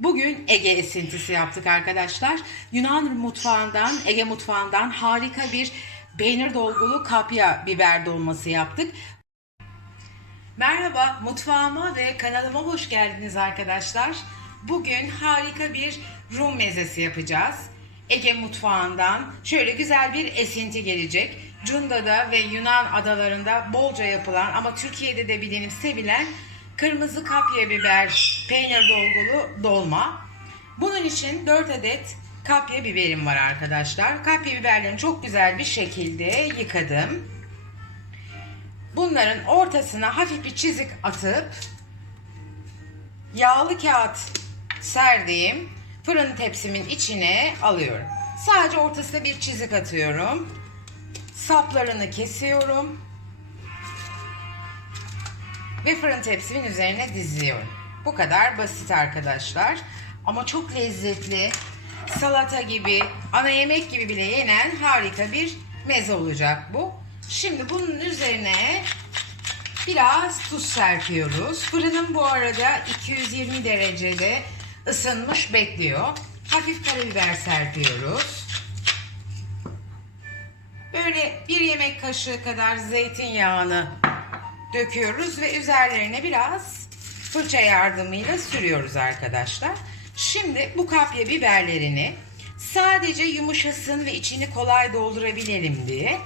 Bugün Ege esintisi yaptık arkadaşlar. Yunan mutfağından, Ege mutfağından harika bir peynir dolgulu kapya biber dolması yaptık. Merhaba, mutfağıma ve kanalıma hoş geldiniz arkadaşlar. Bugün harika bir Rum mezesi yapacağız. Ege mutfağından şöyle güzel bir esinti gelecek. Cunda'da ve Yunan adalarında bolca yapılan ama Türkiye'de de bilinip sevilen kırmızı kapya biber peynir dolgulu dolma. Bunun için 4 adet kapya biberim var arkadaşlar. Kapya biberlerini çok güzel bir şekilde yıkadım. Bunların ortasına hafif bir çizik atıp yağlı kağıt serdiğim fırın tepsimin içine alıyorum. Sadece ortasına bir çizik atıyorum. Saplarını kesiyorum. Ve fırın tepsimin üzerine diziyorum. Bu kadar basit arkadaşlar. Ama çok lezzetli, salata gibi, ana yemek gibi bile yenen harika bir meze olacak bu. Şimdi bunun üzerine biraz tuz serpiyoruz. Fırınım bu arada 220 derecede ısınmış bekliyor. Hafif karabiber serpiyoruz. Böyle bir yemek kaşığı kadar zeytinyağını döküyoruz ve üzerlerine biraz fırça yardımıyla sürüyoruz arkadaşlar. Şimdi bu kapya biberlerini sadece yumuşasın ve içini kolay doldurabilelim diye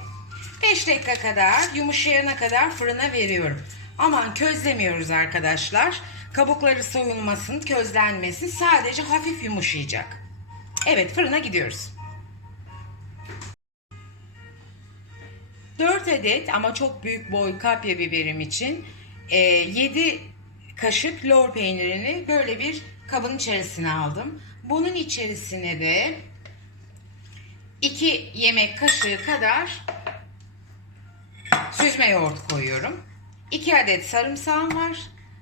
5 dakika kadar yumuşayana kadar fırına veriyorum. Aman közlemiyoruz arkadaşlar. Kabukları soyulmasın, közlenmesin. Sadece hafif yumuşayacak. Evet, fırına gidiyoruz. 4 adet ama çok büyük boy kapya biberim için 7 kaşık lor peynirini böyle bir kabın içerisine aldım. Bunun içerisine de 2 yemek kaşığı kadar süzme yoğurt koyuyorum. 2 adet sarımsağım var.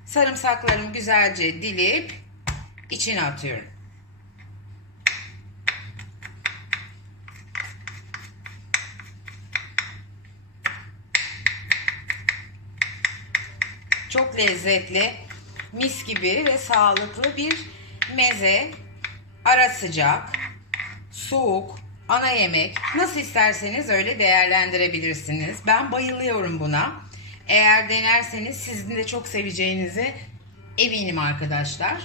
Sarımsaklarımı güzelce dilip içine atıyorum. Çok lezzetli, mis gibi ve sağlıklı bir meze. Ara sıcak, soğuk, ana yemek nasıl isterseniz öyle değerlendirebilirsiniz. Ben bayılıyorum buna. Eğer denerseniz sizin de çok seveceğinizi eminim arkadaşlar.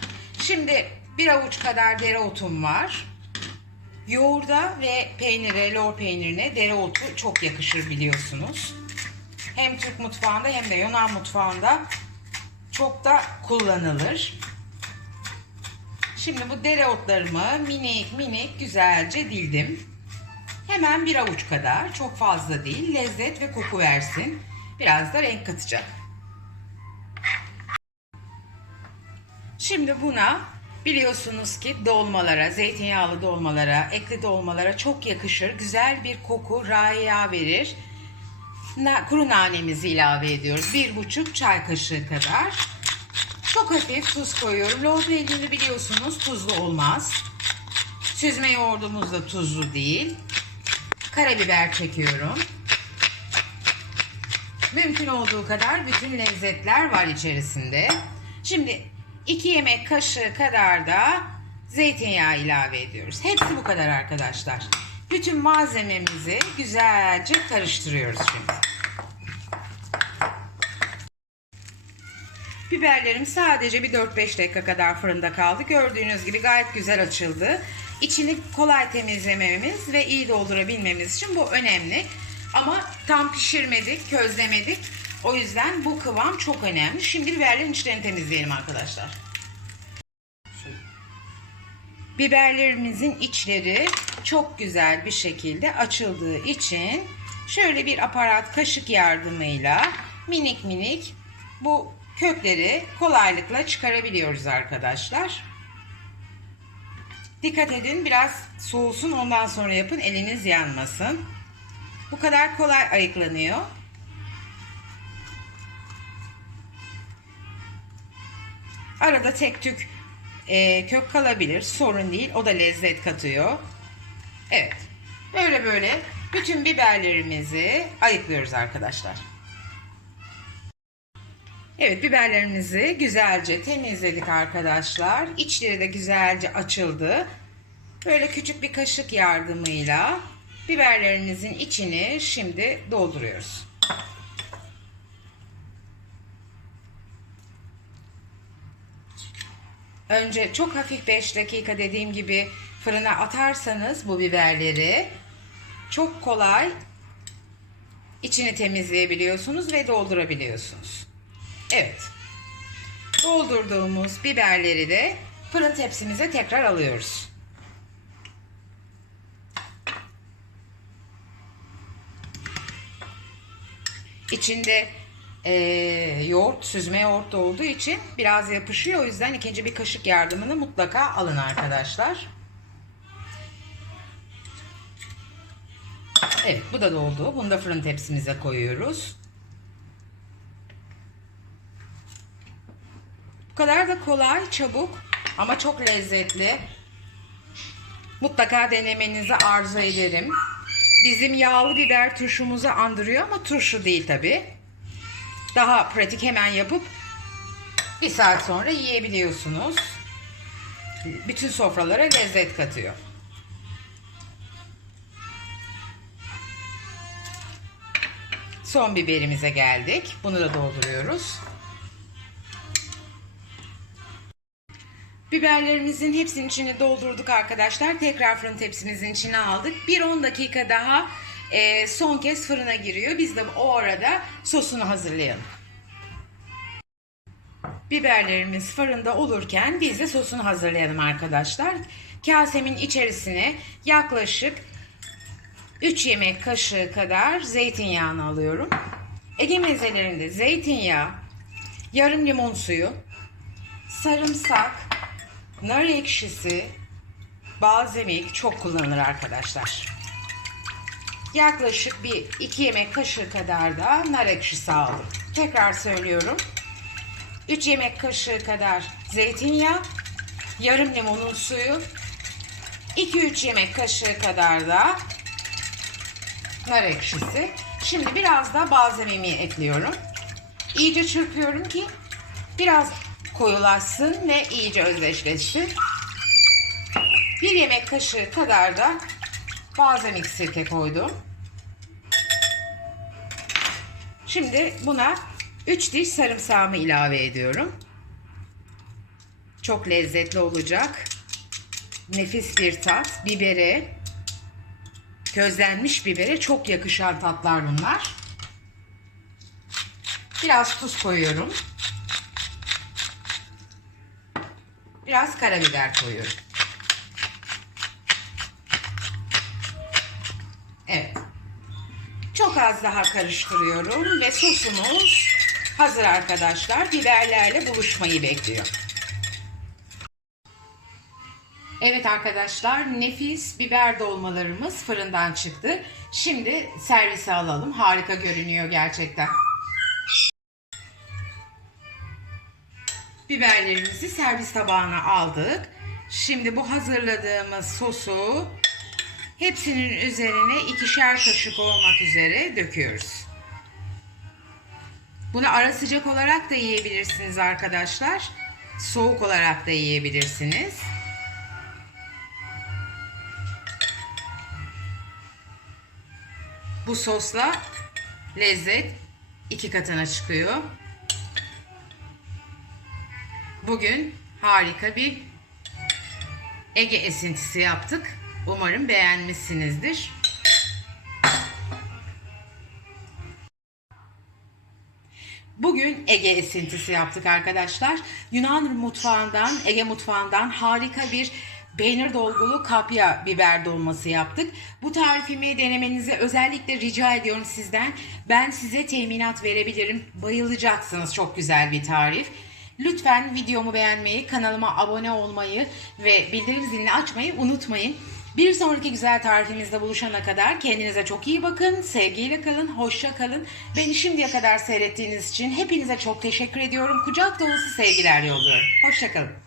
Şimdi bir avuç kadar dereotum var. Yoğurda ve peynire, lor peynirine dereotu çok yakışır biliyorsunuz. Hem Türk mutfağında hem de Yunan mutfağında çok da kullanılır. Şimdi bu dereotlarımı minik minik güzelce dildim. Hemen bir avuç kadar, çok fazla değil, lezzet ve koku versin. Biraz da renk katacak. Şimdi buna biliyorsunuz ki dolmalara, zeytinyağlı dolmalara, etli dolmalara çok yakışır. Güzel bir koku, raiya verir. Kuru nanemizi ilave ediyoruz. 1,5 çay kaşığı kadar. Çok hafif tuz koyuyorum. Lor peynirini biliyorsunuz tuzlu olmaz. Süzme yoğurdumuz da tuzlu değil. Karabiber çekiyorum. Mümkün olduğu kadar bütün lezzetler var içerisinde. Şimdi 2 yemek kaşığı kadar da zeytinyağı ilave ediyoruz. Hepsi bu kadar arkadaşlar. Bütün malzememizi güzelce karıştırıyoruz şimdi. Biberlerim sadece bir 4-5 dakika kadar fırında kaldı. Gördüğünüz gibi gayet güzel açıldı. İçini kolay temizlememiz ve iyi doldurabilmemiz için bu önemli. Ama tam pişirmedik, közlemedik. O yüzden bu kıvam çok önemli. Şimdi biberlerin içlerini temizleyelim arkadaşlar. Biberlerimizin içleri çok güzel bir şekilde açıldığı için şöyle bir aparat kaşık yardımıyla minik minik bu kökleri kolaylıkla çıkarabiliyoruz arkadaşlar. Dikkat edin, biraz soğusun, ondan sonra yapın, eliniz yanmasın. Bu kadar kolay ayıklanıyor. Arada tek tük kök kalabilir, sorun değil, o da lezzet katıyor. Evet, böyle böyle bütün biberlerimizi ayıklıyoruz arkadaşlar. Evet, biberlerimizi güzelce temizledik arkadaşlar. İçleri de güzelce açıldı. Böyle küçük bir kaşık yardımıyla biberlerimizin içini şimdi dolduruyoruz. Önce çok hafif 5 dakika dediğim gibi fırına atarsanız bu biberleri çok kolay içini temizleyebiliyorsunuz ve doldurabiliyorsunuz. Evet. Doldurduğumuz biberleri de fırın tepsimize tekrar alıyoruz. İçinde yoğurt, süzme yoğurt da olduğu için biraz yapışıyor. O yüzden ikinci bir kaşık yardımını mutlaka alın arkadaşlar. Evet, bu da doldu. Bunu da fırın tepsimize koyuyoruz. Bu kadar da kolay, çabuk ama çok lezzetli. Mutlaka denemenizi arzu ederim. Bizim yağlı biber turşumuzu andırıyor ama turşu değil tabi. Daha pratik, hemen yapıp bir saat sonra yiyebiliyorsunuz. Bütün sofralara lezzet katıyor. Son biberimize geldik. Bunu da dolduruyoruz. Biberlerimizin hepsinin içini doldurduk arkadaşlar. Tekrar fırın tepsimizin içine aldık. Bir 10 dakika daha son kez fırına giriyor. Biz de o arada sosunu hazırlayalım. Biberlerimiz fırında olurken biz de sosunu hazırlayalım arkadaşlar. Kasemin içerisine yaklaşık 3 yemek kaşığı kadar zeytinyağını alıyorum. Ege mezelerinde zeytinyağı, yarım limon suyu, sarımsak, nar ekşisi, balzamik çok kullanılır arkadaşlar. Yaklaşık bir 2 yemek kaşığı kadar da nar ekşisi aldım. Tekrar söylüyorum. 3 yemek kaşığı kadar zeytinyağı, yarım limonun suyu, 2-3 yemek kaşığı kadar da nar ekşisi. Şimdi biraz da balzamimi ekliyorum. İyice çırpıyorum ki biraz koyulaşsın ve iyice özdeşleşsin. 1 yemek kaşığı kadar da balzamik sirke koydum. Şimdi buna 3 diş sarımsağımı ilave ediyorum. Çok lezzetli olacak. Nefis bir tat. Bibere, közlenmiş bibere çok yakışan tatlar bunlar. Biraz tuz koyuyorum. Biraz karabiber koyuyorum. Evet. Çok az daha karıştırıyorum ve sosumuz hazır arkadaşlar. Biberlerle buluşmayı bekliyor. Evet arkadaşlar, nefis biber dolmalarımız fırından çıktı. Şimdi servise alalım. Harika görünüyor gerçekten. Biberlerimizi servis tabağına aldık. Şimdi bu hazırladığımız sosu hepsinin üzerine 2'şer kaşık olmak üzere döküyoruz. Bunu ara sıcak olarak da yiyebilirsiniz arkadaşlar. Soğuk olarak da yiyebilirsiniz. Bu sosla lezzet 2 katına çıkıyor. Bugün harika bir Ege esintisi yaptık. Umarım beğenmişsinizdir. Bugün Ege esintisi yaptık arkadaşlar. Yunan mutfağından, Ege mutfağından harika bir peynir dolgulu kapya biber dolması yaptık. Bu tarifimi denemenizi özellikle rica ediyorum sizden. Ben size teminat verebilirim. Bayılacaksınız, çok güzel bir tarif. Lütfen videomu beğenmeyi, kanalıma abone olmayı ve bildirim zilini açmayı unutmayın. Bir sonraki güzel tarifimizde buluşana kadar kendinize çok iyi bakın, sevgiyle kalın, hoşça kalın. Beni şimdiye kadar seyrettiğiniz için hepinize çok teşekkür ediyorum. Kucak dolusu sevgiler yolluyorum. Hoşça kalın.